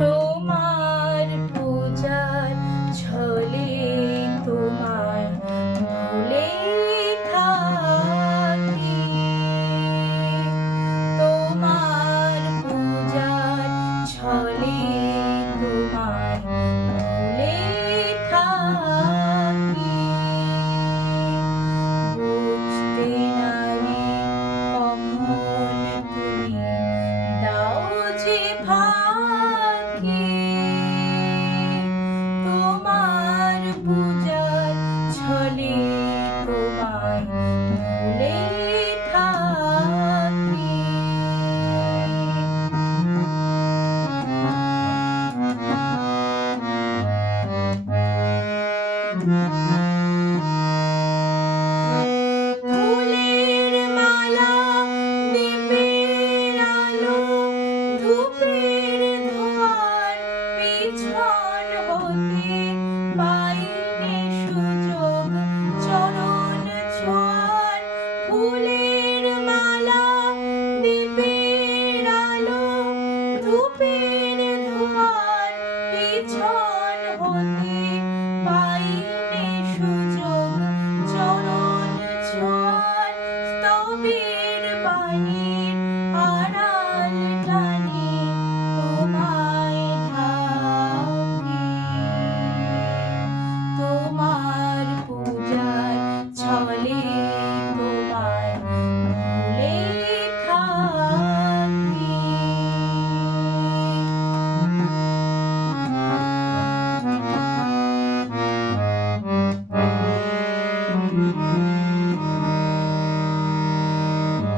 তোমার পূজার ছলে তোমায় ভুলে থাকি। তোমার পূজার ছলে তোমায় ভুলে থাকি। বুঝতে নারি কখন তুমি দাও যে ফাঁকি। তোমার পূজার ছলে তোমায় ভুলে থাকি। ফুলের মালা, দীপের আলো, ধূপের ধোঁয়ার পিছন হতে পাইনি সুযোগ চরণ ছোঁয়ার। ফুলের মালা, দীপের আলো, ধূপের ধোঁয়ার পিছন হতে পাইনি সুযোগ চরণ ছোঁয়ার। স্তবের বাণীর আড়াল টানি তোমায় ঢাকি। তোমার পূজার ছলে তোমায় ভুলে থাকি।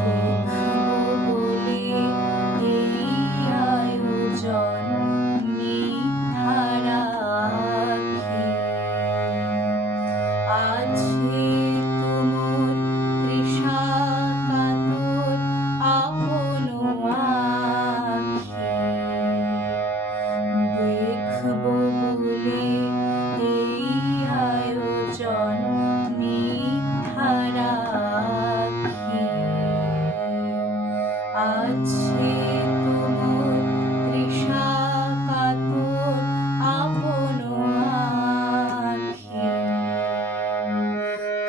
দেখবো বলে এই আয়োজন মিথ্যা রাখি। আছে তুমুর তৃষা কাতর আপন আঁখি। দেখবো বলে এই আয়োজন মিথ্যা রাখি। আছে তুমুর তৃষা কাতর আপন আঁখি।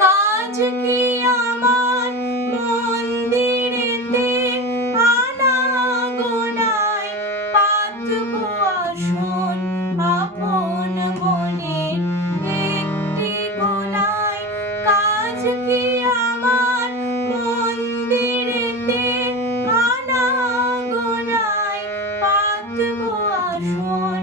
কাজ কি আমার মন্দিরেতে আনাগোনায় পাতবো আসন আপন মনের একটি কোণায়। কাজ কি আমার মন্দিরেতে আনাগোনায় পাতবো আসন